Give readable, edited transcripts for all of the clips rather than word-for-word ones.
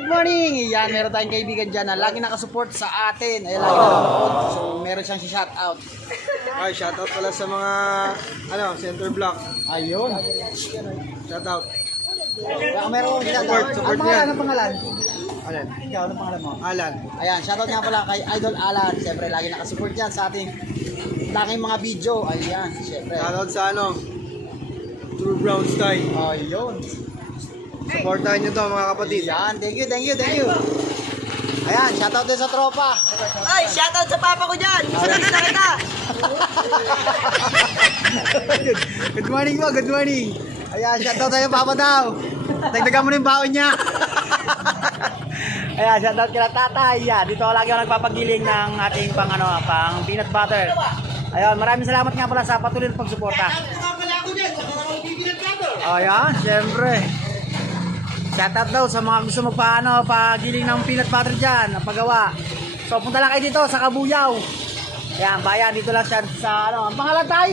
good morning! Yan, meron tayong kaibigan dyan na lagi nakasupport sa atin. Ayan, lagi nakasupport. So, meron siyang shoutout. Ay, shoutout pala sa mga center block. Ayun. Shoutout. Baka meron kong shoutout. Support Ang niya. pangalan, anong pangalan? Alan. Ikaw, anong pangalan mo? Alan. Ayan, shoutout nga pala kay Idol Alan. Siyempre, lagi nakasupport dyan sa ating laking mga video. Ayan, siyempre. Shoutout sa True Brown Style. Ayun. Supportahan nyo to mga kapatid. Ayan, thank you, thank you, thank you. Ayan, shoutout din sa tropa. Ay, shoutout sa papa ko dyan. Masarap na kita. Good morning po, good morning. Ayan, shoutout sa'yo, papa daw. Dagdagan mo na yung baon niya. Ayan, shoutout kila tatay. Yan, dito lagi ako nagpapagiling ng ating pang peanut butter. Ayan, maraming salamat nga pala sa patuloy na pagsuporta. Ayan, syempre. Shoutout daw sa mga gusto pagiling ng peanut butter dyan, paggawa. So, punta lang kayo dito sa Kabuyaw. Ayan, bayan, dito lang siya sa ang pangalan tayo?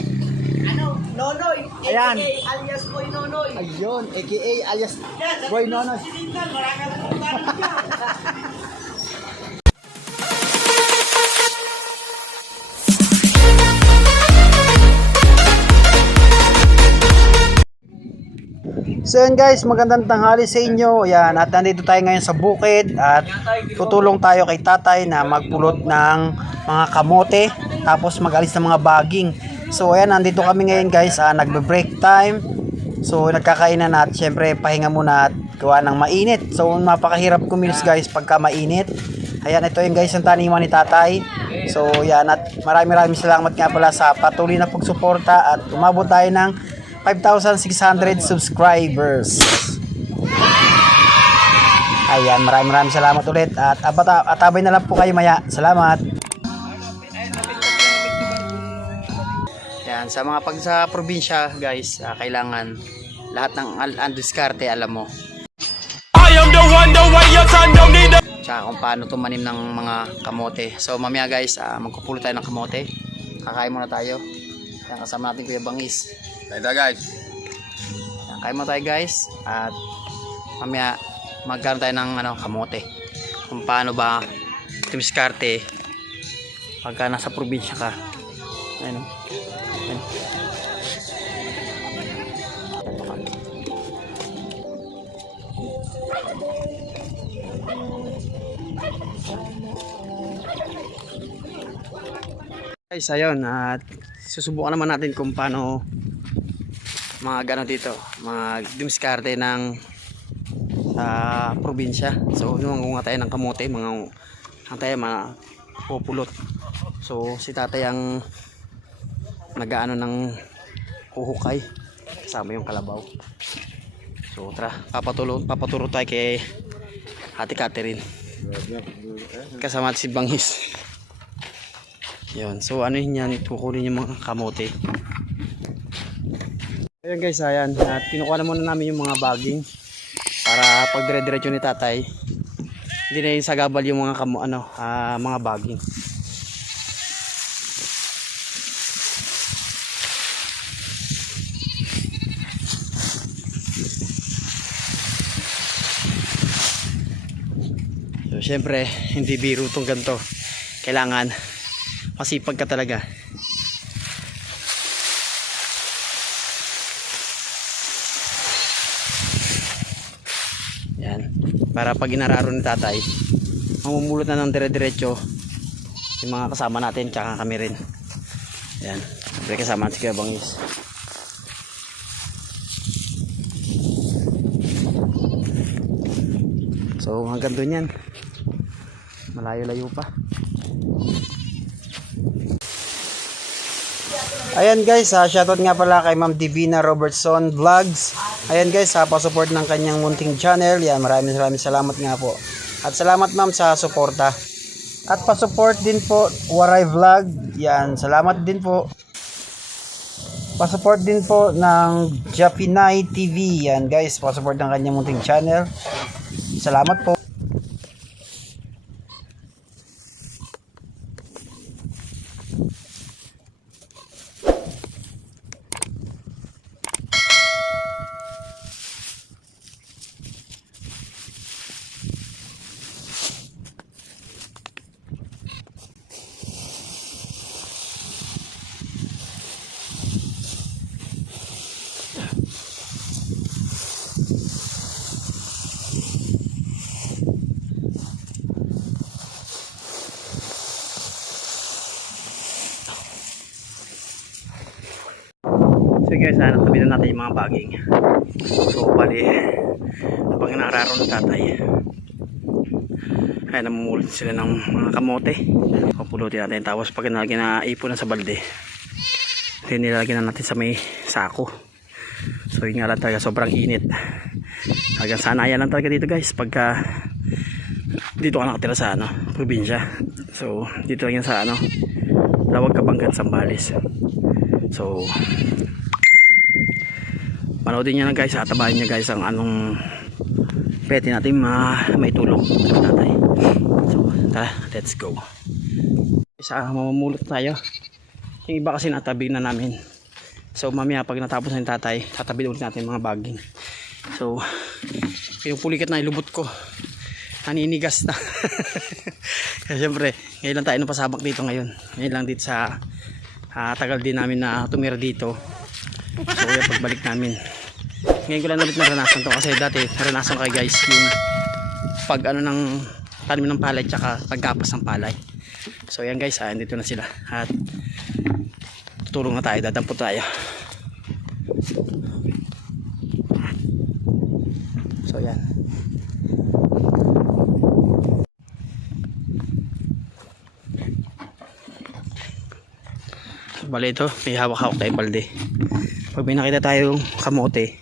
Nonoy. Ayan. AKA alias Boy Nonoy. Ayun, aka alias Boy Nonos. So yun guys, magandang tanghali sa inyo. Ayan, at nandito tayo ngayon sa bukid at tutulong tayo kay tatay na magpulot ng mga kamote tapos mag-alis ng mga baging. So ayan, nandito kami ngayon guys, nagbe-break time. So nagkakainan at syempre pahinga muna at gawa ng mainit. So mapakahirap kumilos guys pagka mainit. Ayan, ito yung guys ang taniman ni tatay. So yan, at maraming salamat nga pala sa patuloy na pagsuporta at umabot tayo ng 5,600 subscribers. Ayan, maraming salamat ulit at atabay na lang po kayo maya. Salamat. Yan, sa mga sa probinsya guys, kailangan lahat ng diskarte alam mo. I am the one, the way your son don't need a... Tsaka kung paano tumanim ng mga kamote. So mamaya guys, magkupulo tayo ng kamote. Kakain muna tayo. Yan, kasama natin Kuya Bangis. Ito guys. Yan, kain muna tayo guys. At mamaya magkaroon tayo ng kamote. Kung paano ba tumiskarte pagka nasa probinsya ka. Ayun. Ayun. Guys, ayun, at susubukan naman natin kung paano dito mag-diskarte ng sa probinsya. So mangunga tayo ng kamote, pupulot. So si tatay ang nag-aano ng huhukay kasama yung kalabaw. So tara, papaturo tayo kay Ate Catherine kasama si Bangis. Yun, so yan, kukunin yung mga kamote. Ayun guys, ayan, at kinukuha na muna namin yung mga baging para pag dire-diretso ni tatay hindi na yung sagabal yung mga mga baging. So syempre hindi biro tong ganito, kailangan masipag ka talaga. Yan, para pag inararo ni tatay mamumulot na ng dire-diretso yung mga kasama natin tsaka kami rin. Yan, siyempre kasama natin si Kuya Bangis. So hanggang doon yan, malayo-layo pa. Ayan guys, shoutout nga pala kay Ma'am Divina Robertson Vlogs. Ayan guys, pa-support ng kanyang munting channel. Yan, maraming salamat nga po. At salamat ma'am sa suporta. At pa-support din po Waray Vlog. Yan, salamat din po. Pa-support din po ng Japinay TV. Yan guys, pa-support ng kanyang munting channel. Salamat po. sana tabi na natin yung mga baging. So bali habang inaararo ng tatay, ay namumulot sila ng mga kamote. Papulutin natin, tapos pag naipon na sa balde, then nilalagyan na natin sa may sako. So yun nga lang talaga, sobrang init. Hanggang sanayan lang talaga dito guys pagka dito ka nakatira sa probinsya. So dito lang yan sa Lawag, Kabanggan, Zambales. So panoodin nyo na guys, atabahin nyo guys ang anong pwede natin may tulong sa tatay. So tara, let's go. Isa mamumulot tayo. Yung iba kasi natabi na namin. So mamaya pag natapos na yung tatay, tatabi ulit natin mga baging. So yung pulikat na ilubot ko, naninigas na. Kasi syempre ngayon lang tayo napasabak dito ngayon. Ngayon lang dito sa tagal din namin na tumira dito. So yan, pagbalik namin, ngayon ko lang ulit naranasan to. Kasi dati naranasan kay guys yung pag ng tanim ng palay tsaka pagkapas ng palay. So yan guys, dito na sila at tutulong na tayo, dadampot tayo. So yan. Bali ito, may hawak-hawak tayo balde. Pag may nakita tayong kamote,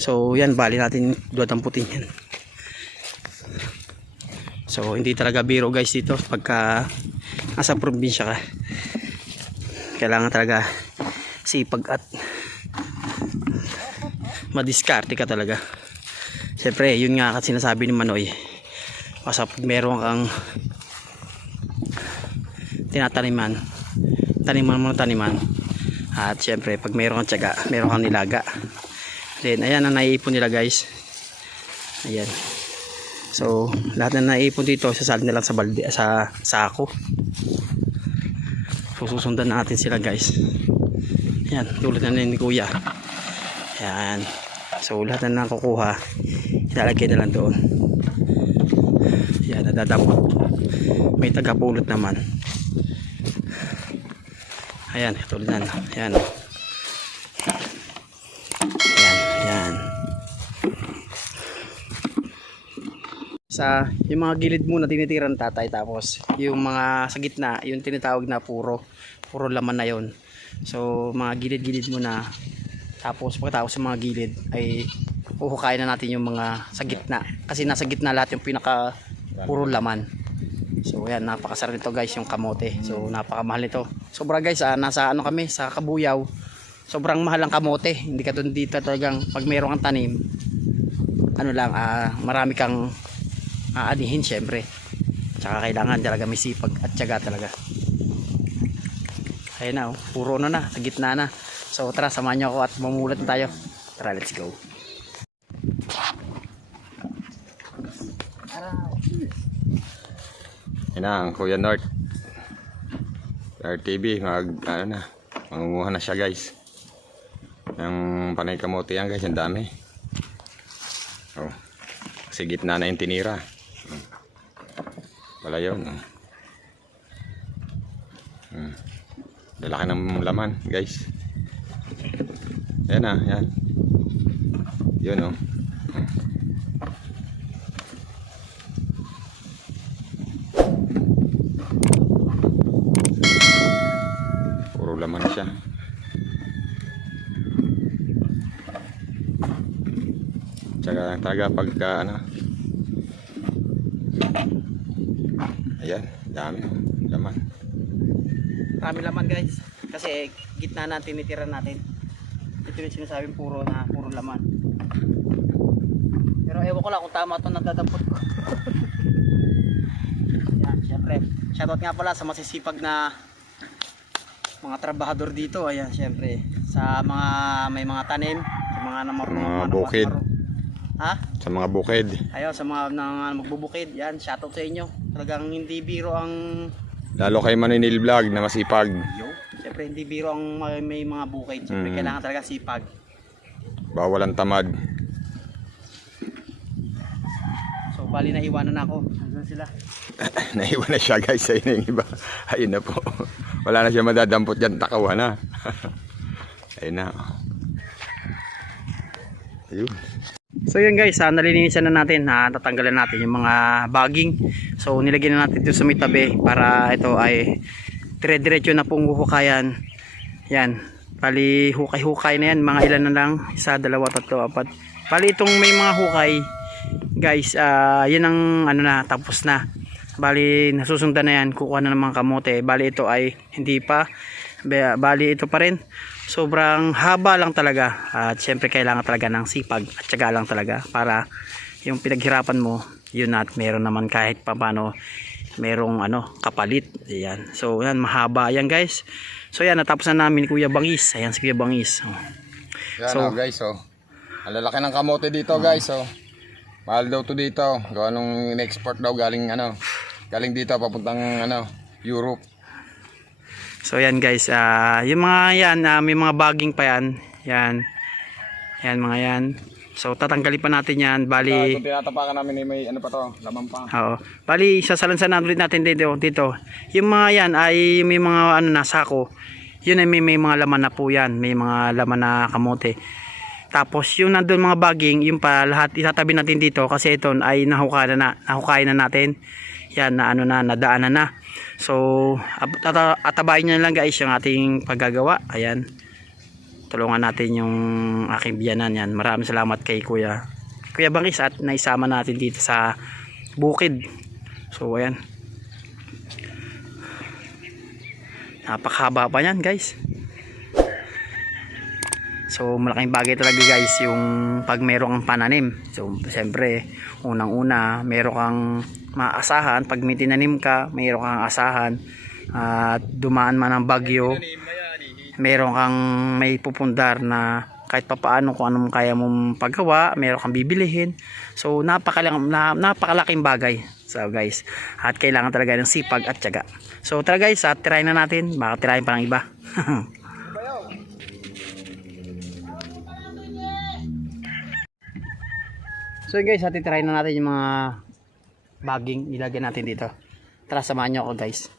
so yan, bali natin dadamputin yan. So hindi talaga biro guys dito pagka nasa probinsya ka. Kailangan talaga sipag at madiskarte ka talaga. Siyempre yun nga kasi sinasabi ni Manoy, kasi pag meron kang taniman mo ng taniman, at siyempre pag meron kang tiyaga, meron kang nilaga, then ayan ang naiipon nila guys. Ayan, so lahat na naiipon dito sasalin na lang sa balde, sa sako. So susundan natin sila guys. Ayan, tulad na ni kuya. Ayan, so lahat na nakukuha ilalagay na lang doon. Ayan, nadadapot, may tagapulot naman. Ayan, tulad na. Ayan, ayan. Sa yung mga gilid muna tinitira ng tatay, tapos yung mga sa gitna yung tinatawag na puro laman na yon. So mga gilid-gilid muna, tapos pagkatapos sa mga gilid ay uhukayin na natin yung mga sa gitna, kasi nasa gitna lahat yung pinaka puro laman. So ayan, napakasarap nito guys yung kamote. So napakamahal nito. Sobra guys, nasa kami sa Kabuyaw. Sobrang mahal ang kamote. Hindi ka doon dito talagang pag mayroon kang tanim, marami kang aanihin syempre. Tsaka kailangan talaga may sipag at tiyaga talaga. Ayun na, puro na sa gitna na. So tara, samahan niyo ako at mamulot na tayo. Tara, let's go. Yan na ang Kuya North RTV, mangunguha na siya guys ng panay kamote yan guys, ang dami. Oh, kasi gitna na yung tinira. Wala yun. Lalaki ng laman guys. Yan na, yan. Yun oh. Puro laman siya. Tsaka talaga pagka ayan, dami laman. Marami laman guys, kasi gitna na tinitira natin. Ito yung sinasabing puro laman. Pero ewan ko lang kung tama ito nagdadampot ko. Yan, syempre shoutout nga pala sa masisipag na mga trabahador dito. Ayan, syempre sa mga may mga tanim, sa mga Mga bukid. Ha? Sa mga bukid. Ayo, sa mga magbubukid, yan, shoutout sa inyo. Talagang hindi biro ang Lalo kay Maninil Vlog na masipag. siyempre hindi biro ang may mga bukid. Siyempre kailangan talaga sipag. Bawal ang tamad. So bali na iwanan na ako. Nandiyan sila. Naiwan na siya guys, ayun na yung iba. Ayun na po. Wala na siya madadampot dyan, takawan na. Ayun na. Ayun. So yun guys, nalilinisan na natin, tatanggalan natin yung mga bagging. So nilagyan na natin dito sa may tabi para ito ay dire-diretso na pong huhukayan. Yan, bali hukay-hukay na yan, mga ilan na lang, 1, 2, 3, 4. Bali itong may mga hukay guys, yun ang ano na, tapos na. Bali nasusundan na yan, kukuha na ng mga kamote. Bali ito ay hindi pa, bali ito pa rin. Sobrang haba lang talaga at syempre kailangan talaga ng sipag at syaga lang talaga para yung pinaghirapan mo yun at meron naman kahit pa paano merong kapalit. Ayan. So yan, mahaba yan guys. So yan, natapos na namin Kuya Bangis. Ayan si Kuya Bangis. Yan So, guys, ang lalaki ng kamote dito guys, mahal daw to dito. Gawa nung in-export daw galing galing dito papuntang Europe. so yan guys, yung mga yan, may mga bagging pa yan. Yan. Yan mga yan. So tatanggalin pa natin yan. Bali, Ito tinatapakan namin may pa to, laman pa. oo. Bali, sasalansan na ulit natin dito. Yung mga yan ay may mga na sako. Yun ay may mga laman na po yan. May mga laman na kamote. Tapos yung nandun mga bagging, yung pa lahat itatabi natin dito kasi ito ay nahukayan na natin. Yan na nadaanan na. So atabayin nyo lang guys yung ating paggagawa. Ayan. Tulungan natin yung aking biyanan yan. Maraming salamat kay Kuya Bangis at naisama natin dito sa bukid. So ayan. Napakahaba pa yan guys. So malaking bagay talaga guys yung pag meron kang pananim. So siyempre unang-una meron kang maasahan pag may tinanim ka, meron kang asahan at dumaan man ang bagyo, meron kang may pupundar na kahit papaano kung anong kaya mong paggawa, meron kang bibilihin. So napakalaking bagay. So guys, at kailangan talaga ng sipag at tiyaga. So tara guys, tirahin na natin, baka tirahin pa ng iba. So guys, titirahin na natin yung mga bagging ilagay natin dito. Tara, samahan nyo ako guys.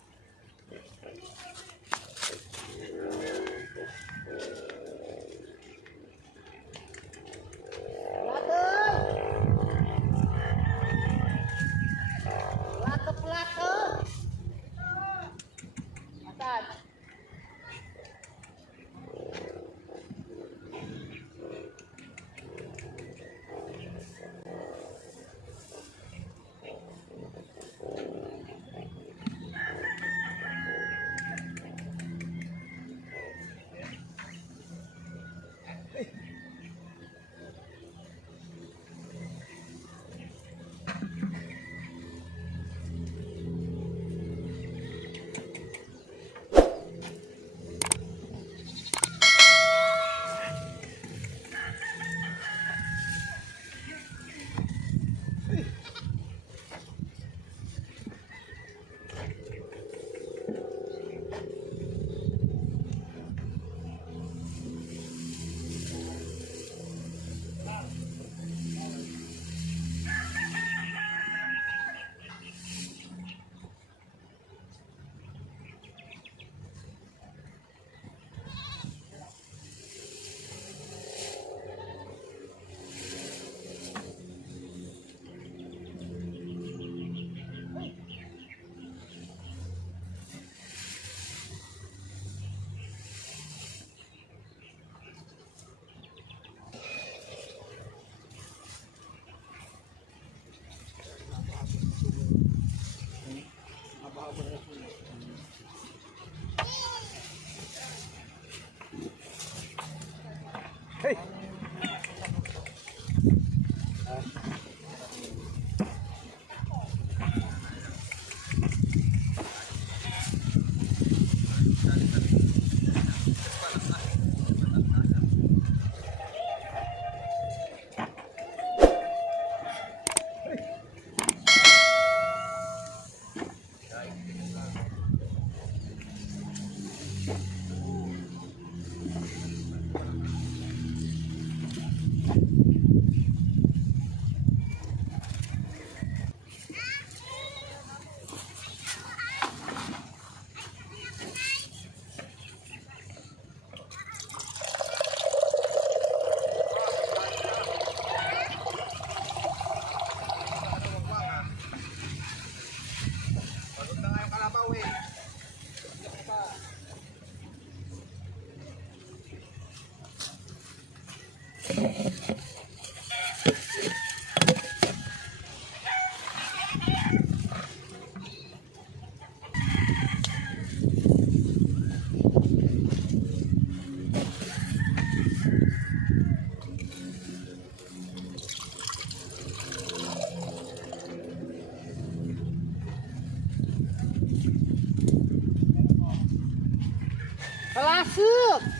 Palasok!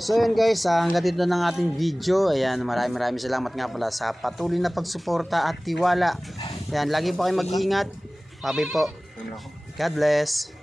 So yun guys, hanggang dito ng ating video. Ayan, maraming salamat nga pala sa patuloy na pagsuporta at tiwala. Ayan, lagi po kayo mag-iingat. Bye po. God bless.